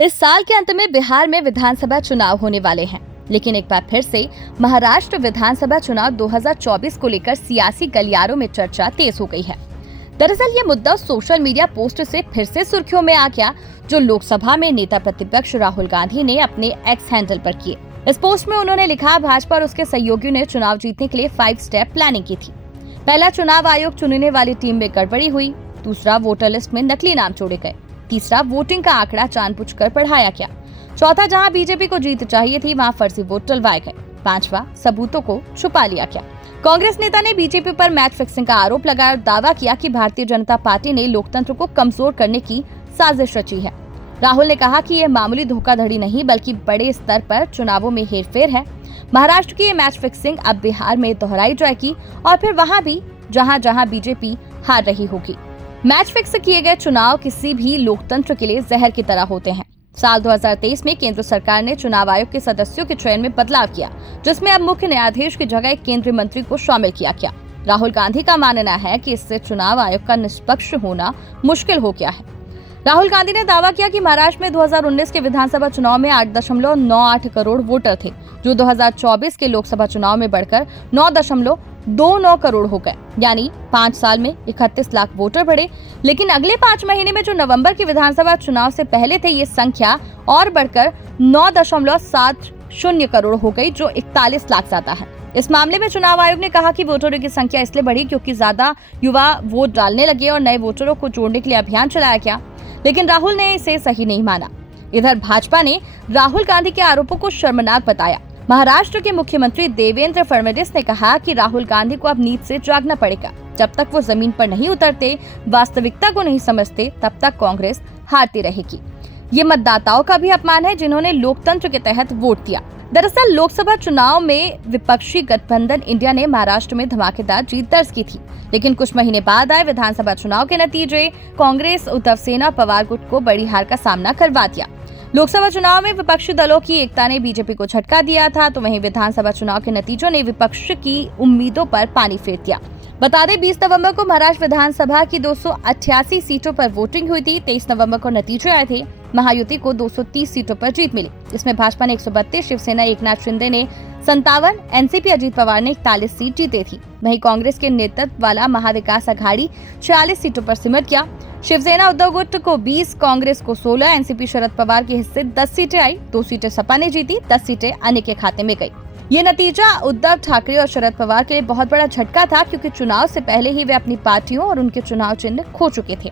इस साल के अंत में बिहार में विधानसभा चुनाव होने वाले हैं, लेकिन एक बार फिर से महाराष्ट्र विधानसभा चुनाव 2024 को लेकर सियासी गलियारों में चर्चा तेज हो गई है। दरअसल ये मुद्दा सोशल मीडिया पोस्ट से फिर से सुर्खियों में आ गया, जो लोकसभा में नेता प्रतिपक्ष राहुल गांधी ने अपने एक्स हैंडल पर किए। इस पोस्ट में उन्होंने लिखा, भाजपा और उसके सहयोगियों ने चुनाव जीतने के लिए 5 स्टेप प्लानिंग की थी। पहला, चुनाव आयोग चुनने वाली टीम में गड़बड़ी हुई। दूसरा, वोटर लिस्ट में नकली नाम जोड़े गए। तीसरा, वोटिंग का आंकड़ा जानबूझकर बढ़ाया गया। चौथा, जहां बीजेपी को जीत चाहिए थी वहां फर्जी वोट डलवाए गए। पांचवा, सबूतों को छुपा लिया गया। कांग्रेस नेता ने बीजेपी पर मैच फिक्सिंग का आरोप लगाया और दावा किया कि भारतीय जनता पार्टी ने लोकतंत्र को कमजोर करने की साजिश रची है। राहुल ने कहा कि यह मामूली धोखाधड़ी नहीं बल्कि बड़े स्तर पर चुनावों में हेरफेर है। महाराष्ट्र की ये मैच फिक्सिंग अब बिहार में दोहराई जाएगी और फिर वहां भी जहां जहां बीजेपी हार रही होगी। मैच फिक्स किए गए चुनाव किसी भी लोकतंत्र के लिए जहर की तरह होते हैं। साल 2023 में केंद्र सरकार ने चुनाव आयोग के सदस्यों के चयन में बदलाव किया, जिसमें अब मुख्य न्यायाधीश की जगह एक केंद्रीय मंत्री को शामिल किया गया। राहुल गांधी का मानना है कि इससे चुनाव आयोग का निष्पक्ष होना मुश्किल हो गया है। राहुल गांधी ने दावा किया कि महाराष्ट्र में 2019 के विधानसभा चुनाव में 8.98 करोड़ वोटर थे, जो 2024 के लोकसभा चुनाव में बढ़कर 9.29 करोड़ हो गए। यानी 5 साल में 31 लाख वोटर बढ़े। लेकिन अगले 5 महीने में जो नवंबर के विधानसभा चुनाव से पहले थे, ये संख्या और बढ़कर 9.70 करोड़ हो गई, जो 41 लाख ज्यादा है। इस मामले में चुनाव आयोग ने कहा कि वोटरों की संख्या इसलिए बढ़ी क्योंकि ज्यादा युवा वोट डालने लगे और नए वोटरों को जोड़ने के लिए अभियान चलाया गया। लेकिन राहुल ने इसे सही नहीं माना। इधर भाजपा ने राहुल गांधी के आरोपों को शर्मनाक बताया। महाराष्ट्र के मुख्यमंत्री देवेंद्र फडणवीस ने कहा कि राहुल गांधी को अब नींद से जागना पड़ेगा। जब तक वो जमीन पर नहीं उतरते, वास्तविकता को नहीं समझते, तब तक कांग्रेस हारती रहेगी। ये मतदाताओं का भी अपमान है जिन्होंने लोकतंत्र के तहत वोट दिया। दरअसल लोकसभा चुनाव में विपक्षी गठबंधन इंडिया ने महाराष्ट्र में धमाकेदार जीत दर्ज की थी, लेकिन कुछ महीने बाद आए विधानसभा चुनाव के नतीजे कांग्रेस, उद्धव सेना, पवार गुट को बड़ी हार का सामना करवा दिया। लोकसभा चुनाव में विपक्षी दलों की एकता ने बीजेपी को झटका दिया था, तो वहीं विधानसभा चुनाव के नतीजों ने विपक्ष की उम्मीदों पर पानी फेर दिया। बता दें, 20 नवंबर को महाराष्ट्र विधानसभा की 288 सीटों पर वोटिंग हुई थी। 23 नवंबर को नतीजे आए थे। महायुति को 230 सीटों पर जीत मिली। इसमें भाजपा ने 132, शिवसेना एकनाथ शिंदे ने 57, एनसीपी अजीत पवार ने 41 सीट जीते थी। वहीं कांग्रेस के नेतृत्व वाला महाविकास अघाड़ी 46 सीटों पर सिमट गया। शिवसेना उद्धव गुट को 20, कांग्रेस को 16, एनसीपी शरद पवार के हिस्से 10 सीटें आई। 2 सीटें सपा ने जीती, 10 सीटें अन्य के खाते में गई। ये नतीजा उद्धव ठाकरे और शरद पवार के लिए बहुत बड़ा झटका था, क्योंकि चुनाव से पहले ही वे अपनी पार्टियों और उनके चुनाव चिन्ह खो चुके थे।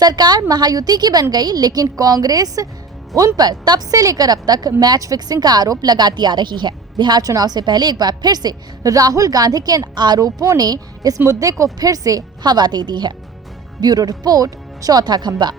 सरकार महायुति की बन गई, लेकिन कांग्रेस उन पर तब से लेकर अब तक मैच फिक्सिंग का आरोप लगाती आ रही है। बिहार चुनाव से पहले एक बार फिर से राहुल गांधी के आरोपों ने इस मुद्दे को फिर से हवा दे दी है। ब्यूरो रिपोर्ट, चौथा खंबा।